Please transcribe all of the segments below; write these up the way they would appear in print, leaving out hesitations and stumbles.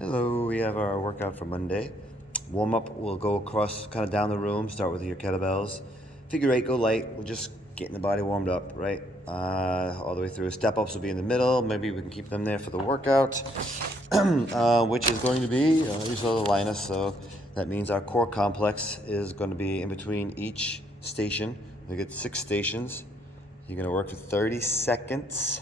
Hello, we have our workout for Monday. Warm up, we'll go across kind of down the room, start with your kettlebells. Figure eight, go light. We're just getting the body warmed up, right? All the way through. Step ups will be in the middle. Maybe we can keep them there for the workout, which is going to be, you saw the Linus, so that means our core complex is going to be in between each station. We get 6 stations. You're going to work for 30 seconds,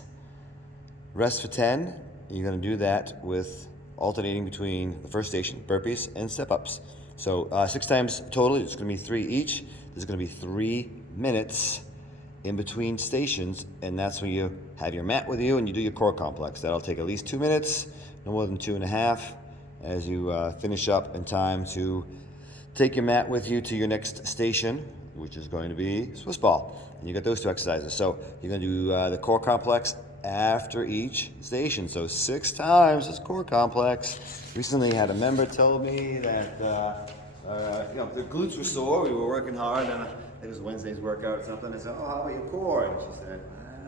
rest for 10. You're going to do that with alternating between the first station, burpees and step-ups. So 6 times total, it's gonna be 3 each. There's gonna be 3 minutes in between stations, and that's when you have your mat with you and you do your core complex. That'll take at least 2 minutes, no more than 2.5, as you finish up in time to take your mat with you to your next station, which is going to be Swiss ball. And you got those 2 exercises. So you're gonna do the core complex after each station. So 6 times this core complex. Recently had a member tell me that the glutes were sore. We were working hard, and it was Wednesday's workout or something. I said, "Oh, how about your core?" And she said,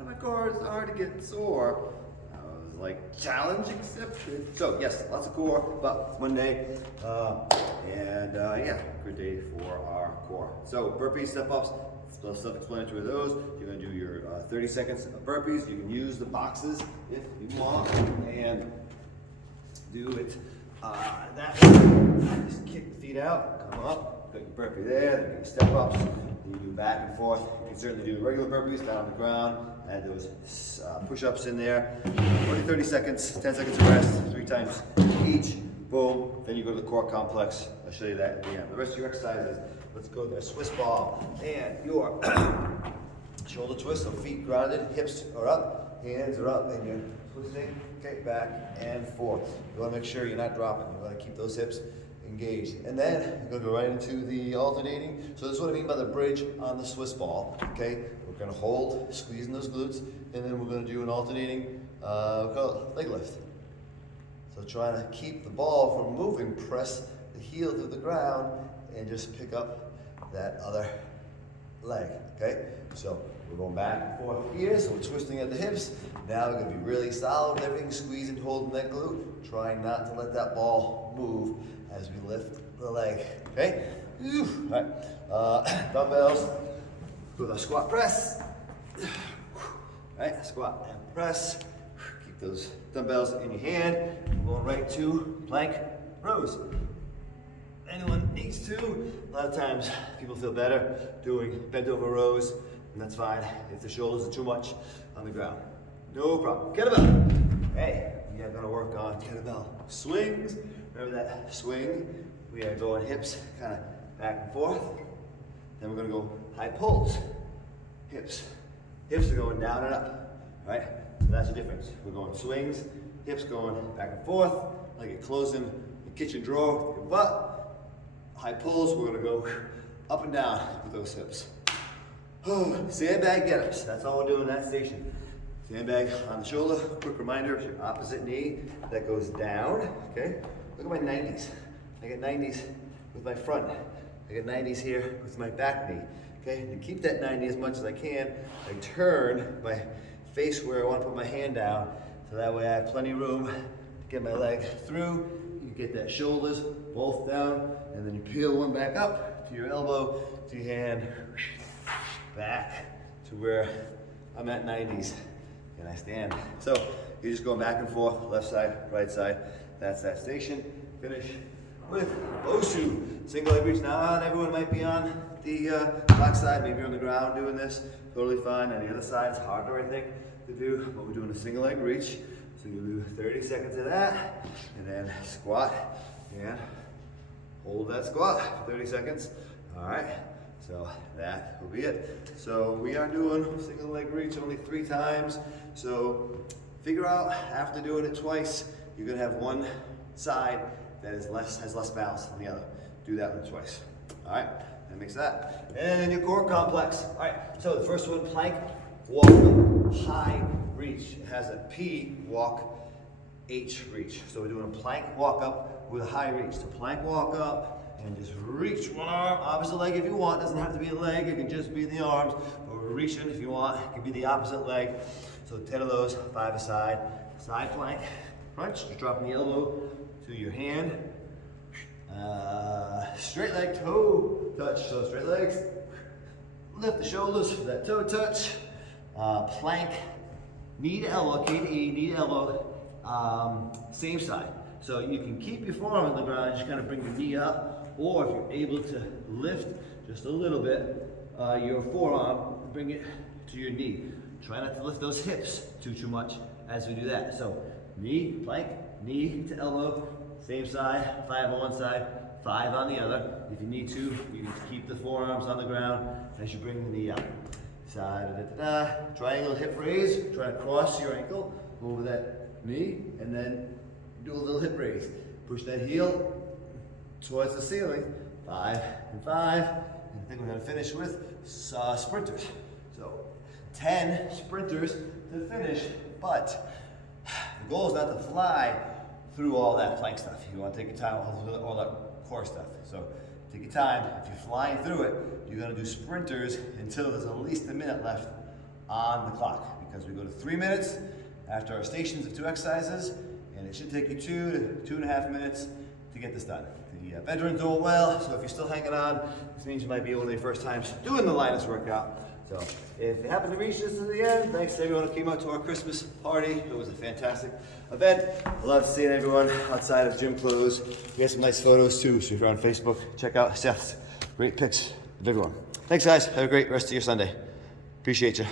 "My core is hard to get sore." I was like, "Challenge accepted." So yes, lots of core, but it's Monday, good day for our core. So burpees, step-ups. Self-explanatory of those. You're going to do your 30 seconds of burpees. You can use the boxes if you want and do it that way. Just kick the feet out, come up, got your burpee there, then you get step ups, then you do back and forth. You can certainly do regular burpees down on the ground, add those push-ups in there. Only 30 seconds, 10 seconds of rest, 3 times each. Boom, then you go to the core complex. I'll show you that at the end. The rest of your exercises, let's go there. Swiss ball and your shoulder twist, so feet grounded, hips are up, hands are up, and you're twisting, okay, back and forth. You want to make sure you're not dropping. You want to keep those hips engaged. And then you're going to go right into the alternating. So this is what I mean by the bridge on the Swiss ball, okay? We're going to hold, squeezing those glutes, and then we're going to do an alternating leg lift. So trying to keep the ball from moving, press the heel to the ground, and just pick up that other leg, okay? So we're going back and forth here, so we're twisting at the hips. Now we're gonna be really solid with everything, squeezing, holding that glute, trying not to let that ball move as we lift the leg, okay? All right, dumbbells with a squat press. All right, squat and press. Keep those dumbbells in your hand. We're going right to plank rows. Anyone needs to. A lot of times people feel better doing bent over rows, and that's fine if the shoulders are too much on the ground. No problem. Kettlebell. Hey, we are going to work on kettlebell swings. Remember that swing? We are going hips kind of back and forth. Then we're going to go high pulls. Hips. Hips are going down and up. All right? So that's the difference. We're going swings, hips going back and forth, like you're closing the kitchen drawer with your butt. High pulls, we're gonna go up and down with those hips. Sandbag get-ups, that's all we're doing in that station. Sandbag on the shoulder, quick reminder, it's your opposite knee that goes down, okay? Look at my 90s. I get 90s with my front. I get 90s here with my back knee, okay? To keep that 90 as much as I can, I turn my face where I wanna put my hand down, so that way I have plenty of room to get my leg through. You get that shoulders both down, and then you peel one back up to your elbow, to your hand, back to where I'm at 90s, and I stand. So you're just going back and forth, left side, right side. That's that station. Finish with Boshu. Single leg reach. Now, not everyone might be on the back side. Maybe you're on the ground doing this. Totally fine. On the other side, it's harder, I think, to do, but we're doing a single leg reach. So you do 30 seconds of that, and then squat, and hold that squat for 30 seconds. All right, so that will be it. So we are doing single leg reach only 3 times. So figure out, after doing it twice, you're gonna have one side that has less balance than the other. Do that one twice. All right, that makes that. And then your core complex. All right, so the first one, plank, walk, high reach. It has a P walk, H reach. So we're doing a plank walk up with a high reach. So plank walk up and just reach one arm, opposite leg if you want. It doesn't have to be a leg, it can just be the arms. But we're reaching if you want, it can be the opposite leg. So 10 of those, 5 a side. Side plank, crunch, just dropping the elbow to your hand. Straight leg toe touch, so straight legs. Lift the shoulders for that toe touch. Plank, knee to elbow, K to E, knee to elbow, same side. So you can keep your forearm on the ground, just kind of bring your knee up, or if you're able to lift just a little bit, your forearm, bring it to your knee. Try not to lift those hips too much as we do that. So knee, plank, knee to elbow, same side, 5 on one side, 5 on the other. If you need to, you can keep the forearms on the ground as you bring the knee up. Side, triangle hip raise, try to cross your ankle over that knee, and then do a little hip raise. Push that heel towards the ceiling, 5 and 5. And I think we're gonna finish with sprinters. So 10 sprinters to finish, but the goal is not to fly through all that plank stuff. You want to take your time with all that core stuff. So take your time. If you're flying through it, you're going to do sprinters until there's at least a minute left on the clock, because we go to 3 minutes after our stations of 2 exercises, and it should take you 2 to 2.5 minutes to get this done. The veterans do it well, so if you're still hanging on, this means you might be one of your first times doing the Linus workout. So if you happen to reach this to the end, thanks to everyone who came out to our Christmas party. It was a fantastic event. I love seeing everyone outside of gym clothes. We have some nice photos too, so if you're on Facebook, check out Seth's great pics of everyone. Thanks guys, have a great rest of your Sunday. Appreciate you.